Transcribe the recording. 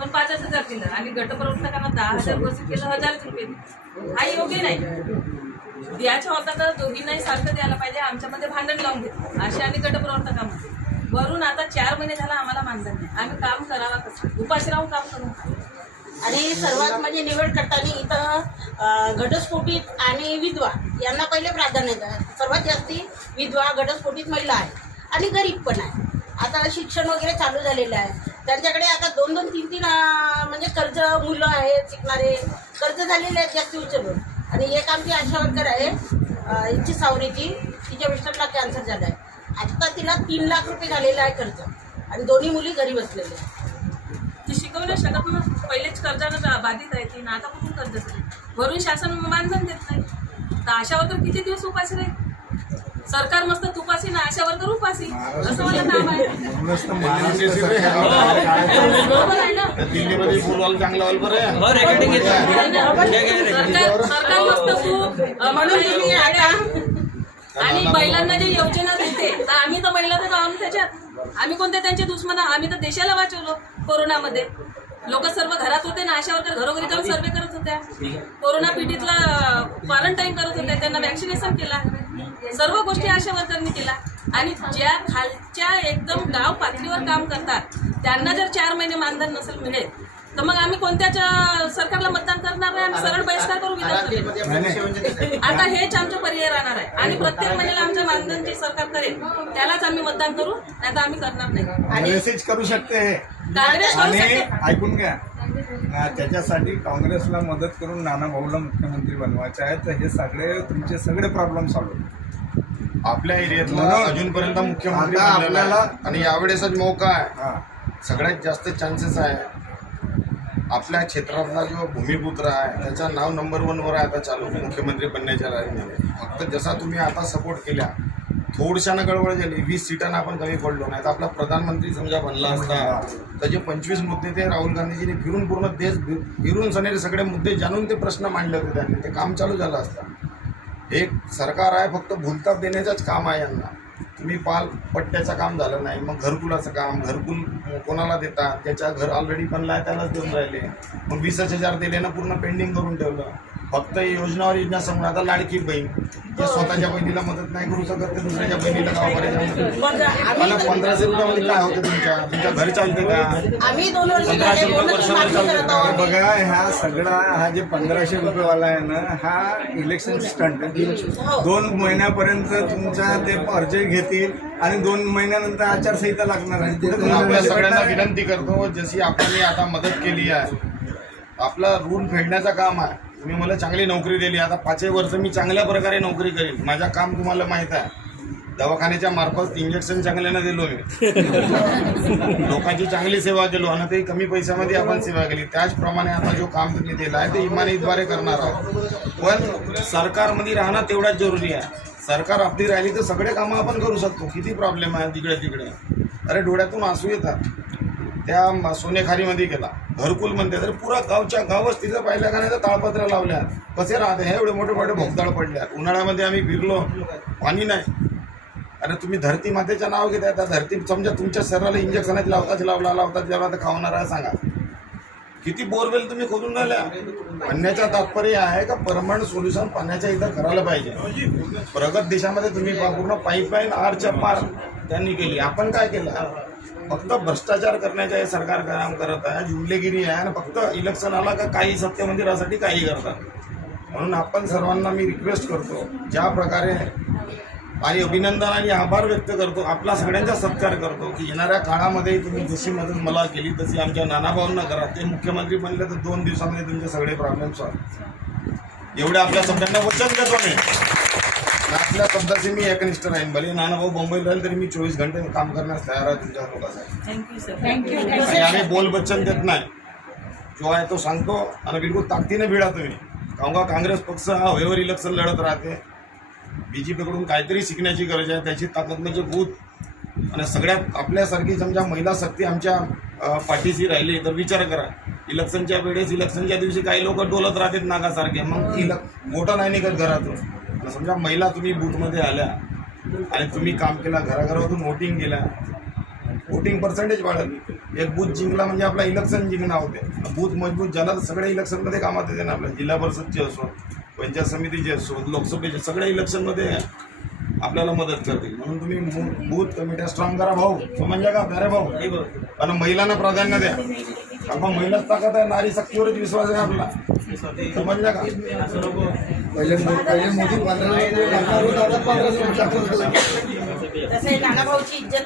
पण पाचच हजार दिलं. आणि गटप्रवर्तकांना दहा हजार घोषित केलं हजारच रुपये हा योग्य नाही. द्यायचं होता तर दोघींनाही सारखं द्यायला पाहिजे. आमच्यामध्ये भांडण लावून घेतलं असे आणि गटप्रवर्तकामध्ये. वरून आता चार महिने झाला आम्हाला मानधन नाही. आम्ही काम करावा कसं? उपाशी राहून काम करून खाऊ. आणि सर्वात म्हणजे निवड करताना इथं घटस्फोटित आणि विधवा यांना पहिले प्राधान्य द्या सर्वात जास्ती विधवा घटस्फोटित महिला आहे. आणि गरीब पण आहे. आता शिक्षण वगैरे चालू झालेलं आहे. त्यांच्याकडे आता दोन दोन तीन तीन म्हणजे कर्ज मुलं आहेत शिकणारे. कर्ज झालेले आहेत जास्ती उचलून आणि एक आमची आशा वर्कर आहे अं, हिची सावरीची तिच्या मिस्टरला कॅन्सर झाला आहे आता तिला तीन लाख रुपये झालेला आहे कर्ज. आणि दोन्ही मुली घरी बसलेल्या आहेत. ती शिकवलं नाही शकत पहिलेच कर्जानं बाधित आहे ती. ना आता कुठून कर्ज वरून शासन मानधन देत नाही. तर अशावर तर किती दिवस उपास राहील? सरकार मस्त तुपासी ना अशावर तर उपासी असं मला आहे. बरोबर आहे ना? दिल्लीमध्ये बोलवायला चांगला व्हायला बरं आहे. हो रेकॉर्डिंग घेतलं आहे. ना? सरकार सरकार मस्त तूप म्हणून तुम्ही आणि महिलांना जे योजना देते तर आम्ही तर महिला तर आहोत त्याच्यात आम्ही कोणते त्यांचे दुश्मन? आम्ही तर देशाला वाचवलो कोरोनामध्ये. लोक सर्व घरात होते ना अशा वर्कर घरोघरी जाऊन सर्वे करत होत्या. कोरोना पीडितला क्वारंटाईन करत होत्या त्यांना वॅक्सिनेशन केला. सर्व गोष्टी अशा वर्करनी केला आणि ज्या खालच्या एकदम गाव पातळीवर काम करतात त्यांना जर चार महिने मानधन नसेल मिळेल तर मग आम्ही कोणत्याच अं, सरकारला मतदान करणार नाही आम्ही सरळ बहिष्कार करू विधानसभेत आता हेच आमचं पर्याय राहणार आहे. आणि प्रत्येक महिन्याला आमचं मानधन जे सरकार करेल त्यालाच आम्ही मतदान करू नाही तर आम्ही करणार नाही. मेसेज करू शकते. काँग्रेस ऐकून घ्या. त्याच्यासाठी काँग्रेसला मदत करून नाना भाऊला मुख्यमंत्री बनवायचे आहे तर हे सगळे तुमचे सगळे प्रॉब्लेम सॉल्व्ह आपल्या एरियातला म्हणून अजूनपर्यंत मुख्यमंत्री आता बनलेला आहे. आपल्याला- आणि यावेळेसच मौका आहे. हा. सगळ्यात जास्त चान्सेस आहे. आपल्या क्षेत्रातला जो भूमिपुत्र आहे त्याचं नाव नंबर वनवर आहे आता चालू. मुख्यमंत्री बनण्याच्या राजनीतीमध्ये फक्त जसा तुम्ही आता सपोर्ट केल्या थोडशानं गडबड झाली. वीस सीटांना आपण कमी पडलो. नाही तर आपला प्रधानमंत्री समजा बनला असता तर जे पंचवीस मुद्दे ते राहुल गांधीजींनी फिरून पूर्ण देश फिर- फिरून सनेरे सगळे मुद्दे जाणून ते प्रश्न मांडले होते त्यांनी. ते काम चालू झालं असतं. एक सरकार आहे फक्त भूलताप देण्याचंच काम आहे यांना. तुम्ही पाल पट्ट्याचं काम झालं नाही मग घरकुलाचं काम घरकुल कोणाला देता त्याच्या घर ऑलरेडी बनला आहे त्यालाच देऊन राहिले. मग वीसच हजार दिले ना पूर्ण पेंडिंग करून ठेवलं. फक्त योजनावर योजना समोर आता लाडकी बहीण जे स्वतःच्या बहिणीला मदत नाही करू शकत ते दुसऱ्याच्या बहिणीला मग मला पंधराशे रुपयामध्ये काय होतं तुमच्या तुमच्या घर चालते का आम्ही दोन वर्ष पंधराशे रुपये बोनस वर्षाला मागणी चालू करत आहे. आहोत. बघा ह्या सगळा हा जे पंधराशे रुपयेवाला आहे ना हा इलेक्शन स्टंट हो. दोन महिन्यापर्यंत तुमचा ते अर्ज घेतील आणि दोन महिन्यानंतर आचारसंहिता लागणार आहे आपल्या सगळ्यांना. विनंती करतो जशी आपल्याला आता मदत केली आहे आपला ऋण फेडण्याचं काम आहे तुम्ही मला चांगली नोकरी दिली. आता पाचही वर्ष मी चांगल्या प्रकारे नोकरी करेल माझं काम तुम्हाला माहीत आहे. दवाखान्याच्या मार्फत इंजेक्शन चांगल्यानं दिलो मी. लोकांची चांगली सेवा केलो आणि ते कमी पैशामध्ये आपण सेवा केली. त्याचप्रमाणे आता जो काम तुम्ही दिला आहे ते इमानीद्वारे करणार आहोत. पण सरकारमध्ये राहणं तेवढाच जरुरी आहे. सरकार आपली राहिली तर सगळे कामं आपण करू शकतो. किती प्रॉब्लेम आहे तिकडे तिकडे अरे डोळ्यातून आसू येतात. त्या सोनेखारीमध्ये गेला. घरकुल म्हणते तर पुरा गावच्या गावच तिथं पाहिल्या का नाही तर ताळपत्र लावल्या कसे राहते? हे एवढे मोठे मोठे भोगदाळ पडल्या उन्हाळ्यामध्ये आम्ही फिरलो. पाणी नाही. अरे तुम्ही धरती मातेचं नाव घेताय. त्या धरती समजा तुमच्या शरीराला इंजेक्शनाची लावताच लावला लावताच लावला तर खावणार आहे सांगा. किती बोरवेल तुम्ही खोदून राहिल्या? पाण्याचा तात्पर्य आहे का परमनंट सोल्युशन पाण्याच्या इथं करायला पाहिजे? प्रगत देशामध्ये तुम्ही पूर्ण पाईपलाईन आरच्या पार त्यांनी केली. आपण काय केलं? फक्त भ्रष्टाचार करण्याचे हे सरकार काम करत आहे जुमलेगिरी आहे आणि फक्त इलेक्शन आला का काही सत्य मंदिरासाठी काही करतात. म्हणून आपण सर्वांना मी रिक्वेस्ट करतो ज्या प्रकारे आणि अभिनंदन आणि आभार व्यक्त करतो आपला सगळ्यांचा सत्कार करतो की येणाऱ्या काळामध्ये तुम्ही जशी मदत मला केली तशी आमच्या नानाभाऊंना करा. ते मुख्यमंत्री बनले तर दोन दिवसामध्ये तुमचे सगळे प्रॉब्लेम सॉल्व एवढे आपल्या सगळ्यांना वचन देतो मी. आपल्या शब्दाशी मी एकनिष्ठ राहीन. भले नानाभाऊ मुंबईत राहील तरी मी चोवीस घंटे काम करण्यास तयार आहे तुमच्या लोकांसाठी थँक्यू सर थँक्यू आणि आम्ही बोल बच्चन देत नाही. जो आहे तो सांगतो आणि बिलकुल ताकदीने भिडा तुम्ही काहून का काँग्रेस पक्ष हा वेळेवर इलेक्शन लढत राहते. बी जे पीकडून काहीतरी शिकण्याची गरज आहे. त्याची ताकद म्हणजे भूत आणि सगळ्यात आपल्यासारखी समजा महिला शक्ती आमच्या पाठीशी राहिली तर विचार करा. इलेक्शनच्या वेळेस इलेक्शनच्या दिवशी काही लोक डोलत राहतात नागासारखे. मग इल मोठं नाही निघत घरातून. आणि समजा महिला तुम्ही बूथमध्ये आल्या आणि तुम्ही काम केला घराघरातून वोटिंग केल्या वोटिंग पर्सेंटेज वाढेल. एक बूथ जिंकला म्हणजे आपला इलेक्शन जिंकणं होते. बूथ मजबूत झाला तर सगळ्या इलेक्शनमध्ये कामात येते ना आपल्या. जिल्हा परिषदचे असो पंचायत समितीचे असो लोकसभेचे सगळ्या इलेक्शनमध्ये आपल्याला मदत करतील. म्हणून तुम्ही बूथ कमिट्या स्ट्रॉंग करा भाऊ. समजल्या का? प्यारे भाऊ. आणि महिलांना प्राधान्य द्या. आपण महिलाच ताकद आहे नारी शक्तीवरच विश्वास आहे आपला. समजला का? पहिले पहिले मोदी पंधरा पंधरा लाख तसे नानाभाऊची इज्जत